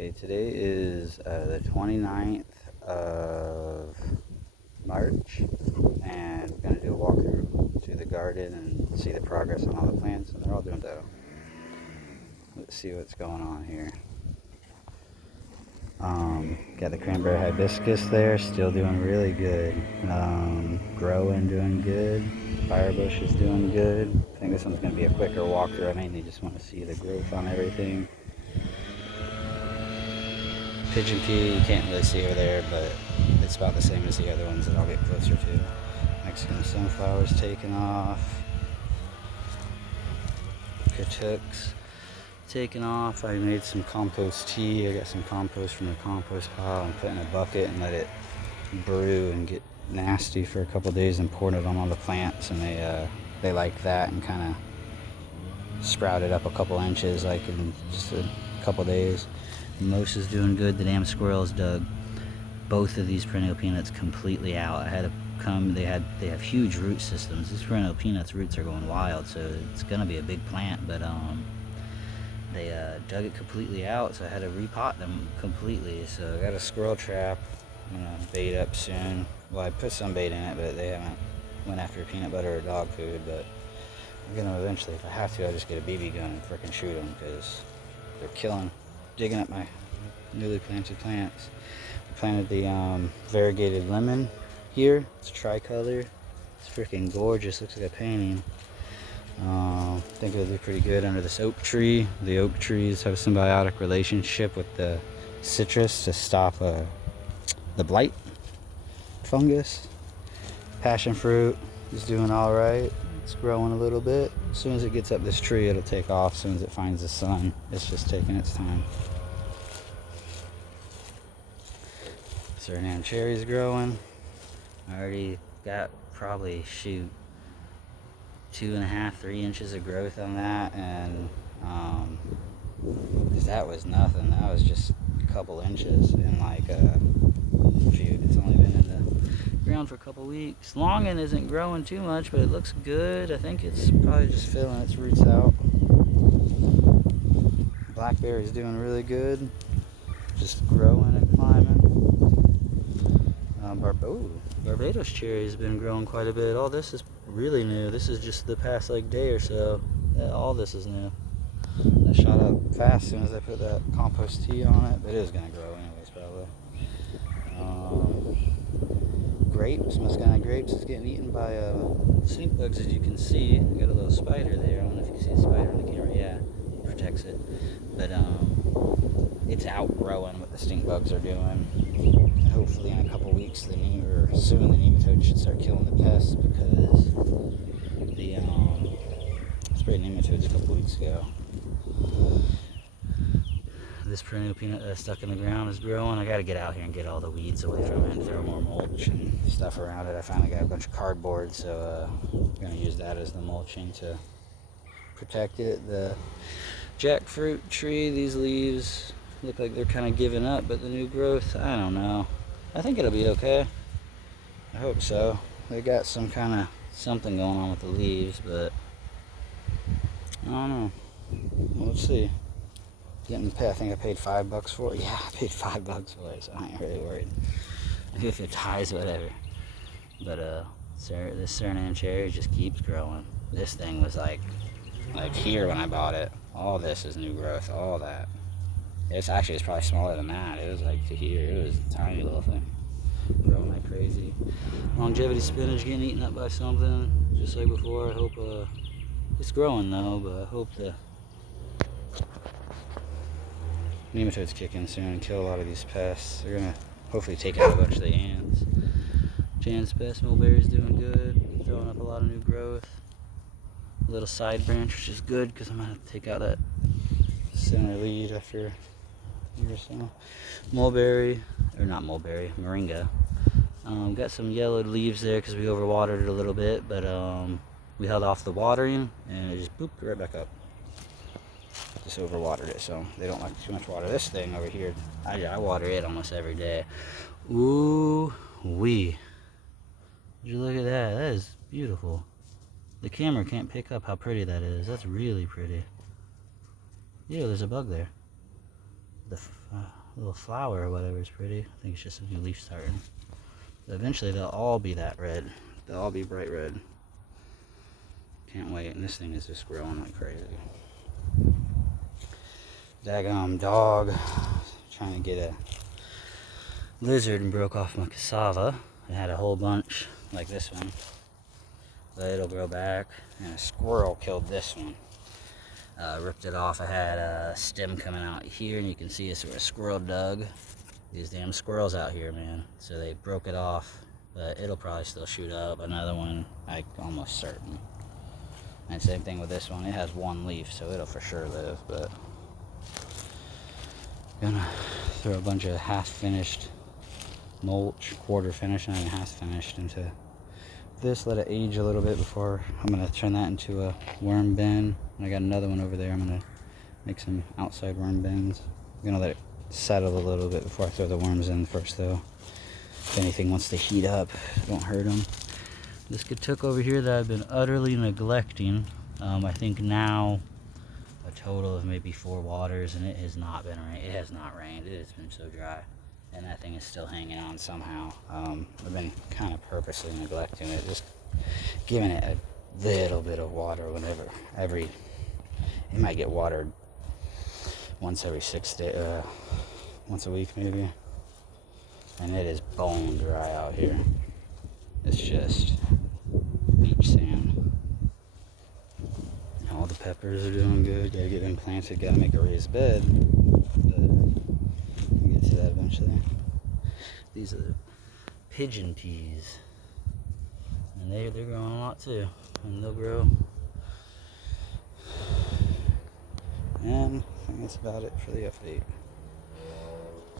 Okay, today is the 29th of March, and we're going to do a walkthrough through the garden and see the progress on all the plants, and they're all doing so. Let's see what's going on here. Got the cranberry hibiscus there, still doing really good. Growing, doing good. Firebush is doing good. I think this one's going to be a quicker walkthrough. I mainly just want to see the growth on everything. Pigeon pea, you can't really see over there, but it's about the same as the other ones that I'll get closer to. Mexican sunflowers taking off. Katuks taking off. I made some compost tea. I got some compost from the compost pile and put in a bucket and let it brew and get nasty for a couple days and poured it on all the plants, and they like that and kind of sprouted up a couple inches like in just a couple days. Most is doing good. The damn squirrels dug both of these perennial peanuts completely out. I had to come. They have huge root systems. These perennial peanuts roots are going wild, so it's gonna be a big plant. But they dug it completely out, so I had to repot them completely. So I got a squirrel trap. I'm gonna bait up soon. Well, I put some bait in it, but they haven't went after peanut butter or dog food. But I'm gonna eventually, if I have to, I'll just get a BB gun and frickin' shoot them because they're digging up my newly planted plants. I planted the variegated lemon here. It's tricolor. It's freaking gorgeous. Looks like a painting. I think it'll do pretty good under this oak tree. The oak trees have a symbiotic relationship with the citrus to stop the blight fungus. Passion fruit is doing all right. It's growing a little bit. As soon as it gets up this tree, it'll take off. As soon as it finds the sun, it's just taking its time. Suriname cherry's growing. I already got probably 2.5, 3 inches of growth on that, and because that was nothing. That was just a couple inches in like it's only been in the ground for a couple weeks. Longing isn't growing too much, but it looks good. I think it's probably just filling its roots out. Blackberry's doing really good, just growing and climbing. Barbados cherry has been growing quite a bit. All this is really new. This is just the past like day or so. All this is new. That shot up fast as soon as I put that compost tea on it, but it is going to grow anyways probably. Grapes, Muscana grapes is getting eaten by stink bugs, as you can see. Got a little spider there. I don't know if you can see the spider on the camera. Yeah, it protects it. But it's outgrowing what the stink bugs are doing. Hopefully in a couple weeks, soon the nematode should start killing the pests, because I sprayed nematodes a couple weeks ago. This perennial peanut that's stuck in the ground is growing. I got to get out here and get all the weeds away from it and throw more mulch and stuff around it. I finally got a bunch of cardboard, so I'm going to use that as the mulching to protect it. The jackfruit tree, these leaves look like they're kind of giving up, but the new growth, I don't know. I think it'll be okay. I hope so. They got some kind of something going on with the leaves, but I don't know. Let's see. Getting the pet. I think I paid $5 for it. Yeah, I paid $5 for it, so I ain't really worried. If it dies, whatever. But this Suriname cherry just keeps growing. This thing was like here when I bought it. All this is new growth. All that. It's probably smaller than that. It was like to here. It was a tiny little thing. Growing like crazy. Longevity spinach getting eaten up by something, just like before. I hope it's growing though, but I hope the nematodes kick in soon and kill a lot of these pests. They're gonna hopefully take out a bunch of the ants. Jan's Best Mulberry's doing good, throwing up a lot of new growth. A little side branch, which is good because I'm gonna have to take out that center lead after a year or so. Moringa. Got some yellowed leaves there because we overwatered it a little bit, but we held off the watering and it just booped right back up. Just overwatered it, so they don't like too much water. This thing over here, I water it almost every day. Ooh wee! Would you look at that? That is beautiful. The camera can't pick up how pretty that is. That's really pretty. Yeah, there's a bug there. little flower or whatever is pretty. I think it's just a new leaf starting. But eventually they'll all be that red. They'll all be bright red. Can't wait. And this thing is just growing like crazy. Daggum dog trying to get a lizard and broke off my cassava. It had a whole bunch like this one. But it'll grow back. And a squirrel killed this one. Ripped it off. I had a stem coming out here, and you can see it's where a squirrel dug. These damn squirrels out here, man. So they broke it off, but it'll probably still shoot up. Another one, I'm almost certain. And same thing with this one. It has one leaf, so it'll for sure live. But gonna throw a bunch of half-finished mulch, quarter finished, not even half finished, into this. Let it age a little bit before I'm gonna turn that into a worm bin. And I got another one over there. I'm gonna make some outside worm bins. I'm gonna let it settle a little bit before I throw the worms in first, though. If anything wants to heat up, don't hurt them. This Katuk over here that I've been utterly neglecting. I think now a total of maybe 4 waters, and it has not been rain. It has not rained. It has been so dry, and that thing is still hanging on somehow. I've been kind of purposely neglecting it, just giving it a little bit of water whenever. It might get watered once every 6 days, once a week maybe. And it is bone dry out here. It's just beach sand. All the peppers are doing good. Gotta get them planted. Gotta make a raised bed. But we'll get to that eventually. These are the pigeon peas. And they're growing a lot too. And they'll grow. And I think that's about it for the update.